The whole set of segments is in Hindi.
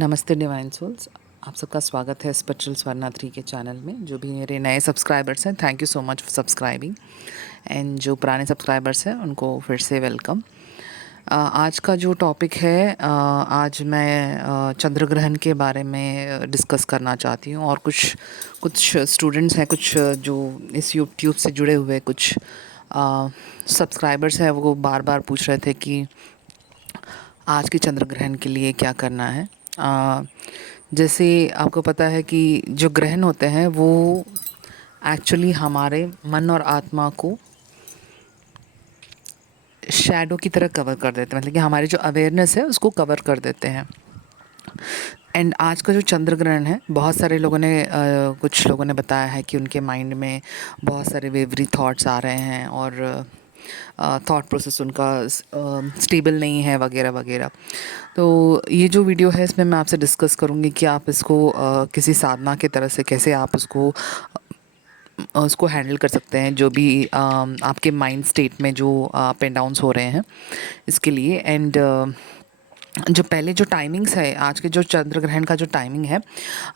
नमस्ते डिवाइन सोल्स। आप सबका स्वागत है स्पिरिचुअल स्वर्णा 3 के चैनल में। जो भी मेरे नए सब्सक्राइबर्स हैं, thank you so much for subscribing. And जो पुराने सब्सक्राइबर्स हैं उनको फिर से वेलकम। आज का जो टॉपिक है, आज मैं चंद्र ग्रहण के बारे में डिस्कस करना चाहती हूँ। और कुछ कुछ स्टूडेंट्स हैं, कुछ जो इस यूट्यूब से जुड़े हुए कुछ सब्सक्राइबर्स हैं, वो बार बार पूछ रहे थे कि आज के चंद्र ग्रहण के लिए क्या करना है। जैसे आपको पता है कि जो ग्रहण होते हैं वो एक्चुअली हमारे मन और आत्मा को शैडो की तरह कवर कर देते हैं, मतलब कि हमारी जो अवेयरनेस है उसको कवर कर देते हैं। एंड आज का जो चंद्र ग्रहण है, बहुत सारे लोगों ने कुछ लोगों ने बताया है कि उनके माइंड में बहुत सारे वेवरी थॉट्स आ रहे हैं और थॉट प्रोसेस उनका स्टेबल नहीं है वगैरह वगैरह। तो ये जो वीडियो है इसमें मैं आपसे डिस्कस करूँगी कि आप इसको किसी साधना की तरह से कैसे आप उसको हैंडल कर सकते हैं, जो भी आपके माइंड स्टेट में जो अप एंड डाउन्स हो रहे हैं इसके लिए। एंड जो पहले जो टाइमिंग्स है, आज के जो चंद्र ग्रहण का जो टाइमिंग है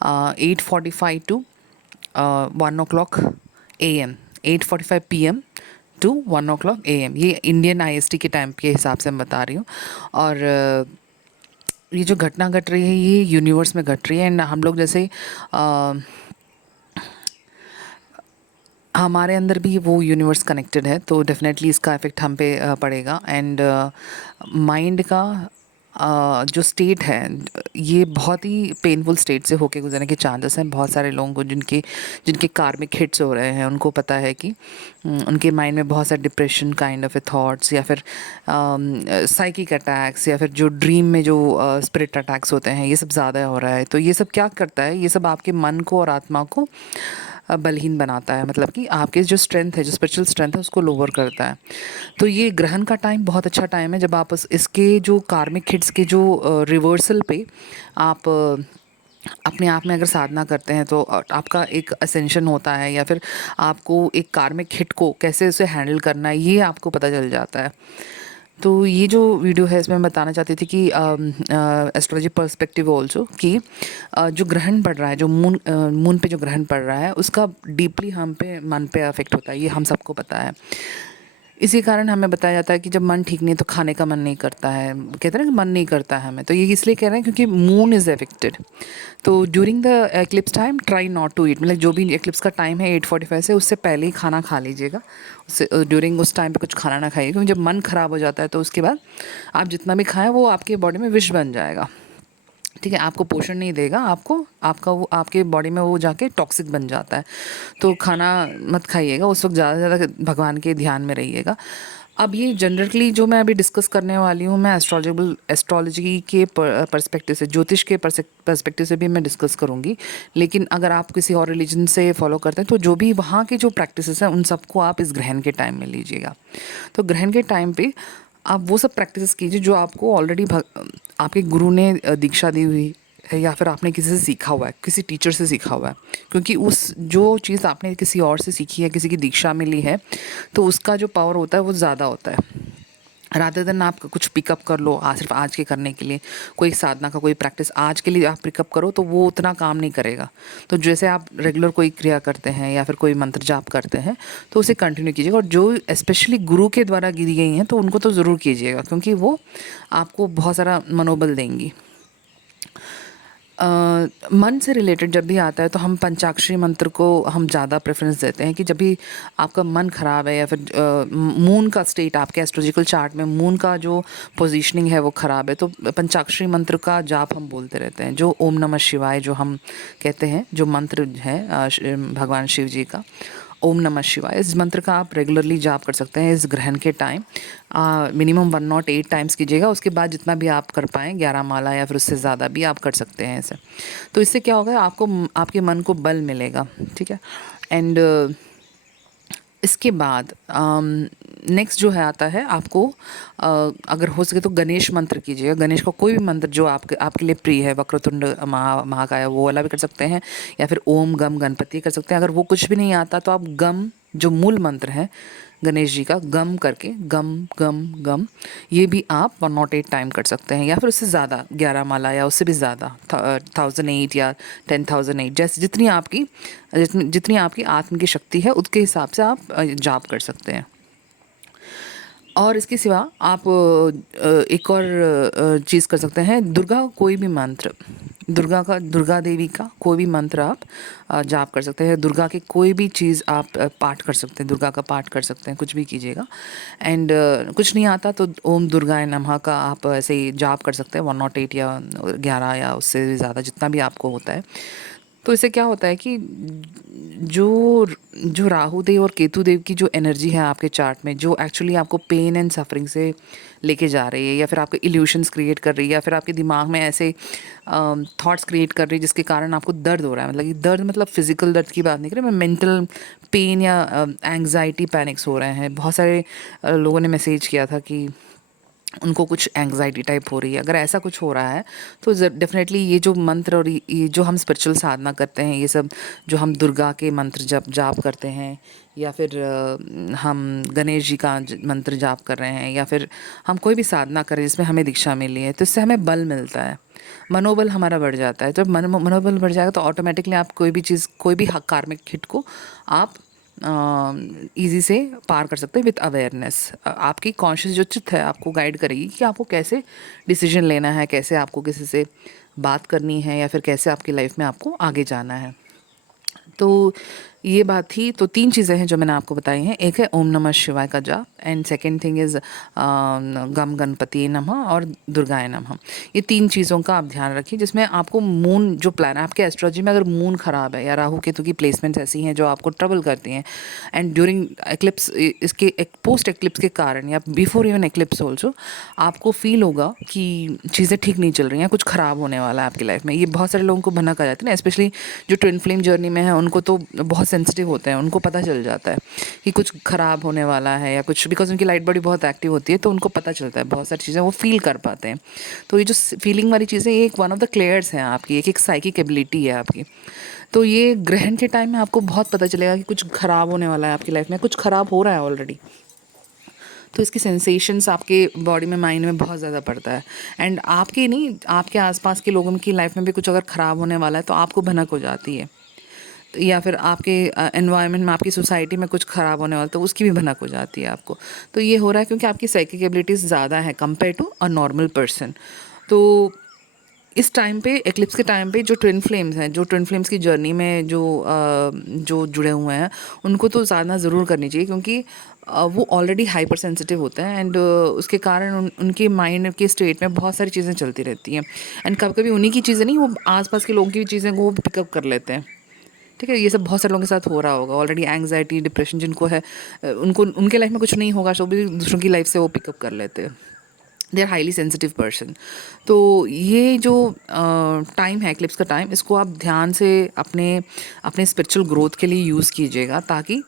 8:45 to 1 o'clock AM, 8:45 PM to 1 o'clock AM। ये इंडियन IST के टाइम के हिसाब से मैं बता रही हूँ। और ये जो घटना घट रही है ये यूनिवर्स में घट रही है। एंड हम लोग जैसे हमारे अंदर भी वो यूनिवर्स कनेक्टेड है, तो डेफिनेटली इसका इफ़ेक्ट हम पे पड़ेगा। एंड माइंड का जो स्टेट है ये बहुत ही पेनफुल स्टेट से होके गुजरने के चांसेस हैं। बहुत सारे लोगों को जिनके जिनके कार्मिक हिट्स हो रहे हैं उनको पता है कि उनके माइंड में बहुत सारे डिप्रेशन काइंड ऑफ थॉट्स या फिर साइकिक अटैक्स या फिर जो ड्रीम में जो स्पिरिट अटैक्स होते हैं ये सब ज़्यादा हो रहा है। तो ये सब क्या करता है, ये सब आपके मन को और आत्मा को बलहीन बनाता है, मतलब कि आपके जो स्ट्रेंथ है, जो स्पिरिचुअल स्ट्रेंथ है उसको लोअर करता है। तो ये ग्रहण का टाइम बहुत अच्छा टाइम है जब आप इसके जो कार्मिक हिट्स के जो रिवर्सल पे आप अपने आप में अगर साधना करते हैं तो आपका एक असेंशन होता है, या फिर आपको एक कार्मिक हिट को कैसे उसे हैंडल करना है ये आपको पता चल जाता है। तो ये जो वीडियो है इसमें मैं बताना चाहती थी कि एस्ट्रोलॉजी पर्सपेक्टिव ऑल्सो कि जो ग्रहण पड़ रहा है, जो मून पे जो ग्रहण पड़ रहा है उसका डीपली हम पे मन पे अफेक्ट होता है, ये हम सबको पता है। इसी कारण हमें बताया जाता है कि जब मन ठीक नहीं है तो खाने का मन नहीं करता है, कहते हैं ना कि मन नहीं करता है हमें। तो ये इसलिए कह रहे हैं क्योंकि मून इज़ अफेक्टेड। तो during the eclipse time try not to eat, मतलब जो भी एक्लिप्स का टाइम है 8:45 से उससे पहले ही खाना खा लीजिएगा। उससे ड्यूरिंग उस टाइम पे कुछ खाना ना खाइए, क्योंकि जब मन ख़राब हो जाता है तो उसके बाद आप जितना भी खाएं वो आपके बॉडी में विष बन जाएगा। ठीक है, आपको पोषण नहीं देगा, आपको आपका वो आपके बॉडी में वो जाके टॉक्सिक बन जाता है। तो खाना मत खाइएगा उस वक्त, ज़्यादा से ज़्यादा भगवान के ध्यान में रहिएगा। अब ये जनरली जो मैं अभी डिस्कस करने वाली हूँ, मैं एस्ट्रोलॉजी के पर्सपेक्टिव से, ज्योतिष के पर्सपेक्टिव से भी मैं डिस्कस करूँगी। लेकिन अगर आप किसी और रिलीजन से फॉलो करते हैं तो जो भी वहाँ के जो प्रैक्टिसेस हैं उन सबको आप इस ग्रहण के टाइम में लीजिएगा। तो ग्रहण के टाइम पे आप वो सब प्रैक्टिसेस कीजिए जो आपको ऑलरेडी आपके गुरु ने दीक्षा दी हुई है, या फिर आपने किसी से सीखा हुआ है, किसी टीचर से सीखा हुआ है। क्योंकि उस जो चीज़ आपने किसी और से सीखी है, किसी की दीक्षा मिली है, तो उसका जो पावर होता है वो ज़्यादा होता है। रादर देन आप कुछ पिकअप कर लो सिर्फ आज के करने के लिए, कोई साधना का कोई प्रैक्टिस आज के लिए आप पिकअप करो तो वो उतना काम नहीं करेगा। तो जैसे आप रेगुलर कोई क्रिया करते हैं या फिर कोई मंत्र जाप करते हैं तो उसे कंटिन्यू कीजिएगा। और जो स्पेशली गुरु के द्वारा दी गई हैं तो उनको तो ज़रूर कीजिएगा, क्योंकि वो आपको बहुत सारा मनोबल देंगी। मन से रिलेटेड जब भी आता है तो हम पंचाक्षरी मंत्र को हम ज़्यादा प्रेफरेंस देते हैं कि जब भी आपका मन ख़राब है या फिर मून का स्टेट, आपके एस्ट्रोलॉजिकल चार्ट में मून का जो पोजीशनिंग है वो ख़राब है, तो पंचाक्षरी मंत्र का जाप हम बोलते रहते हैं। जो ओम नमः शिवाय जो हम कहते हैं, जो मंत्र है भगवान शिव जी का, ओम नमः शिवाय, इस मंत्र का आप रेगुलरली जाप कर सकते हैं इस ग्रहण के टाइम। मिनिमम 108 टाइम्स कीजिएगा। उसके बाद जितना भी आप कर पाएँ, 11 माला या फिर उससे ज़्यादा भी आप कर सकते हैं इसे। तो इससे क्या होगा, आपको आपके मन को बल मिलेगा। ठीक है। एंड इसके बाद नेक्स्ट जो है आता है आपको अगर हो सके तो गणेश मंत्र कीजिएगा। गणेश का कोई भी मंत्र जो आपके लिए प्रिय है, वक्रतुंड महाकाय वो वाला भी कर सकते हैं, या फिर ओम गम गणपति कर सकते हैं। अगर वो कुछ भी नहीं आता तो आप गम जो मूल मंत्र है गणेश जी का गम करके, गम गम गम, ये भी आप 108 टाइम कर सकते हैं, या फिर उससे ज़्यादा 11 माला या उससे भी ज़्यादा 1008 या 10,008, जैसे जितनी आपकी आत्म की शक्ति है उसके हिसाब से आप जाप कर सकते हैं। और इसके सिवा आप एक और चीज़ कर सकते हैं, कोई भी मंत्र, दुर्गा देवी का कोई भी मंत्र आप जाप कर सकते हैं। दुर्गा की कोई भी चीज़ आप पाठ कर सकते हैं, दुर्गा का पाठ कर सकते हैं, कुछ भी कीजिएगा। एंड कुछ नहीं आता तो ओम दुर्गाय नमः का आप ऐसे ही जाप कर सकते हैं, 108 या 11 या उससे भी ज़्यादा, जितना भी आपको होता है। तो इससे क्या होता है कि जो जो राहु देव और केतु देव की जो एनर्जी है आपके चार्ट में, जो एक्चुअली आपको पेन एंड सफरिंग से लेके जा रही है, या फिर आपको इल्यूशंस क्रिएट कर रही है, या फिर आपके दिमाग में ऐसे थॉट्स क्रिएट कर रही है जिसके कारण आपको दर्द हो रहा है, मतलब ये दर्द मतलब फिजिकल दर्द की बात नहीं कर रही मैं, मेंटल पेन या एंग्जाइटी पैनिक्स हो रहे हैं। बहुत सारे लोगों ने मैसेज किया था कि उनको कुछ एंग्जाइटी टाइप हो रही है। अगर ऐसा कुछ हो रहा है तो डेफिनेटली ये जो मंत्र और ये जो हम स्पिरिचुअल साधना करते हैं, ये सब जो हम दुर्गा के मंत्र जाप करते हैं, या फिर हम गणेश जी का मंत्र जाप कर रहे हैं, या फिर हम कोई भी साधना करें जिसमें हमें दीक्षा मिली है, तो इससे हमें बल मिलता है, मनोबल हमारा बढ़ जाता है। जब मनोबल बढ़ जाएगा तो ऑटोमेटिकली आप कोई भी चीज़, कोई भी कार्मिक हिट को आप ईज़ी से पार कर सकते हैं विथ अवेयरनेस। आपकी कॉन्शियस जो चित्त है आपको गाइड करेगी कि आपको कैसे डिसीजन लेना है, कैसे आपको किसी से बात करनी है, या फिर कैसे आपकी लाइफ में आपको आगे जाना है। तो ये बात थी। तो 3 चीज़ें हैं जो मैंने आपको बताई हैं। एक है ओम नमः शिवाय का जाप, एंड सेकंड थिंग इज़ गम गणपति नमः और दुर्गाय नमः। ये 3 चीज़ों का आप ध्यान रखिए, जिसमें आपको मून जो प्लान है आपके एस्ट्रोलॉजी में, अगर मून ख़राब है या राहु केतु की प्लेसमेंट्स ऐसी हैं जो आपको ट्रबल करती हैं, एंड ड्यूरिंग एक्लिप्स, इसके पोस्ट एक्लिप्स के कारण या बिफोर इवन एक्लिप्स ऑल्सो, आपको फील होगा कि चीज़ें ठीक नहीं चल रही हैं, कुछ ख़राब होने वाला है आपकी लाइफ में। ये बहुत सारे लोगों को भनक आ जाती है ना, स्पेशली जो ट्विन फ्लेम जर्नी में है उनको तो बहुत सेंसिटिव होते हैं, उनको पता चल जाता है कि कुछ ख़राब होने वाला है या कुछ, बिकॉज उनकी लाइट बॉडी बहुत एक्टिव होती है, तो उनको पता चलता है, बहुत सारी चीज़ें वो फील कर पाते हैं। तो ये जो फीलिंग वाली चीज़ें, ये एक वन ऑफ द क्लेयर्स हैं आपकी, एक साइकिक एबिलिटी है आपकी। तो ये ग्रहण के टाइम में आपको बहुत पता चलेगा कि कुछ ख़राब होने वाला है आपकी लाइफ में, कुछ ख़राब हो रहा है ऑलरेडी। तो इसकी सेंसेशंस आपके बॉडी में, माइंड में बहुत ज़्यादा पड़ता है। एंड आपके नहीं, आपके आसपास के लोगों की लाइफ में भी कुछ अगर ख़राब होने वाला है तो आपको भनक हो जाती है, या फिर आपके एनवायरनमेंट में, आपकी सोसाइटी में कुछ ख़राब होने वाला तो उसकी भी भनक हो जाती है आपको। तो ये हो रहा है क्योंकि आपकी साइकिक एबिलिटीज़ ज़्यादा है compare to a normal person. तो इस टाइम पे, एक्लिप्स के टाइम पे, जो ट्विन फ्लेम्स हैं, जो ट्विन फ्लेम्स की जर्नी में जो जुड़े हुए हैं, उनको तो साधना ज़रूर करनी चाहिए, क्योंकि वो ऑलरेडी हाइपर सेंसिटिव होते हैं, एंड उसके कारण उनके माइंड के स्टेट में बहुत सारी चीज़ें चलती रहती हैं, एंड कभी कभी उन्हीं की चीज़ें नहीं, वो आसपास के लोगों की चीज़ें को वो पिकअप कर लेते हैं। ठीक है, ये सब बहुत सारे लोगों के साथ हो रहा होगा ऑलरेडी। एंग्जाइटी, डिप्रेशन जिनको है, उनको, उनके लाइफ में कुछ नहीं होगा तो भी दूसरों की लाइफ से वो पिकअप कर लेते हैं। They are highly sensitive person. तो ये जो टाइम है, एक्लिप्स का टाइम, इसको आप ध्यान से अपने अपने स्पिरिचुअल ग्रोथ के लिए यूज़ कीजिएगा, ताकि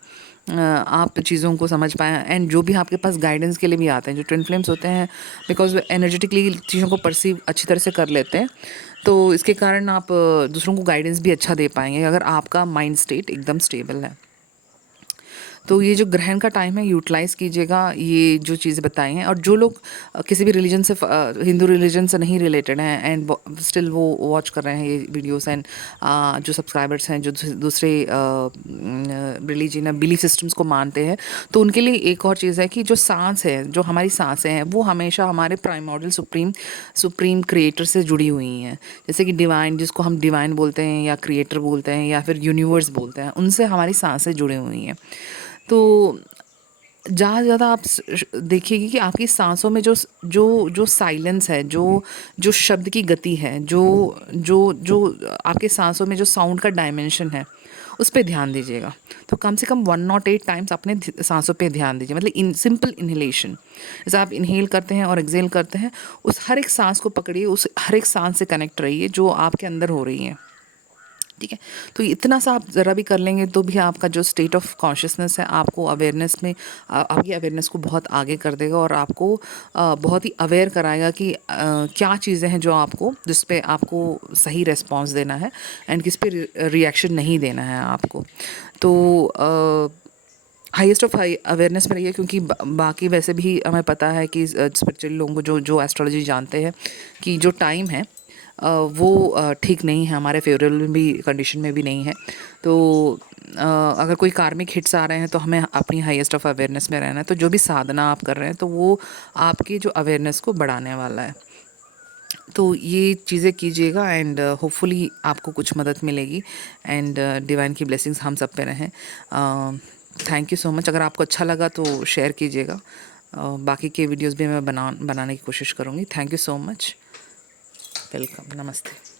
आप चीज़ों को समझ पाएँ। एंड जो भी आपके पास गाइडेंस के लिए भी आते हैं, जो ट्विन फ्लेम्स होते हैं, बिकॉज वो एनर्जेटिकली चीज़ों को परसीव अच्छी तरह से कर लेते हैं, तो इसके कारण आप दूसरों को गाइडेंस भी अच्छा दे पाएंगे अगर आपका माइंड स्टेट एकदम स्टेबल है। तो ये जो ग्रहण का टाइम है, यूटिलाइज़ कीजिएगा ये जो चीज़ें बताई हैं। और जो लोग किसी भी रिलीजन से, हिंदू रिलीजन से नहीं रिलेटेड हैं, एंड स्टिल वो वॉच कर रहे हैं ये वीडियोस, एंड जो सब्सक्राइबर्स हैं जो दूसरे रिलीजन या बिलीफ सिस्टम्स को मानते हैं, तो उनके लिए एक और चीज़ है कि जो सांस है, जो हमारी सांसें हैं, वो हमेशा हमारे प्राइमोर्डियल सुप्रीम क्रिएटर से जुड़ी हुई हैं। जैसे कि डिवाइन, जिसको हम डिवाइन बोलते हैं या क्रिएटर बोलते हैं या फिर यूनिवर्स बोलते हैं, उनसे हमारी सांसें जुड़ी हुई हैं। तो ज़्यादा से ज़्यादा आप देखिएगा कि आपकी सांसों में जो जो जो साइलेंस है, जो जो शब्द की गति है, जो जो जो आपके सांसों में जो साउंड का डायमेंशन है, उस पे ध्यान दीजिएगा। तो कम से कम 108 टाइम्स अपने सांसों पे ध्यान दीजिए, मतलब इन सिंपल इनहेलेशन, जैसे आप इनहेल करते हैं और एक्सहेल करते हैं, उस हर एक सांस को पकड़िए, उस हर एक सांस से कनेक्ट रहिए जो आपके अंदर हो रही है। ठीक है, तो इतना सा आप ज़रा भी कर लेंगे तो भी आपका जो स्टेट ऑफ कॉन्शियसनेस है, आपको अवेयरनेस में, आपकी अवेयरनेस को बहुत आगे कर देगा, और आपको बहुत ही अवेयर कराएगा कि क्या चीज़ें हैं जो आपको, जिस पे आपको सही रिस्पॉन्स देना है, एंड किस पे रिएक्शन नहीं देना है आपको। तो हाईएस्ट ऑफ हाई अवेयरनेस में रहिए, क्योंकि बाकी वैसे भी हमें पता है कि स्पिरिचुअल लोगों को जो जो एस्ट्रोलॉजी जानते हैं कि जो टाइम है वो ठीक नहीं है, हमारे फेवरेबल भी कंडीशन में भी नहीं है। तो अगर कोई कार्मिक हिट्स आ रहे हैं तो हमें अपनी हाईएस्ट ऑफ अवेयरनेस में रहना है। तो जो भी साधना आप कर रहे हैं तो वो आपकी जो अवेयरनेस को बढ़ाने वाला है। तो ये चीज़ें कीजिएगा एंड होपफुली आपको कुछ मदद मिलेगी एंड डिवाइन की ब्लेसिंग्स हम सब पे रहें। Thank you so much. अगर आपको अच्छा लगा तो शेयर कीजिएगा। बाकी के वीडियोस भी मैं बनाने की कोशिश करूँगी। Thank you so much. Welcome. नमस्ते।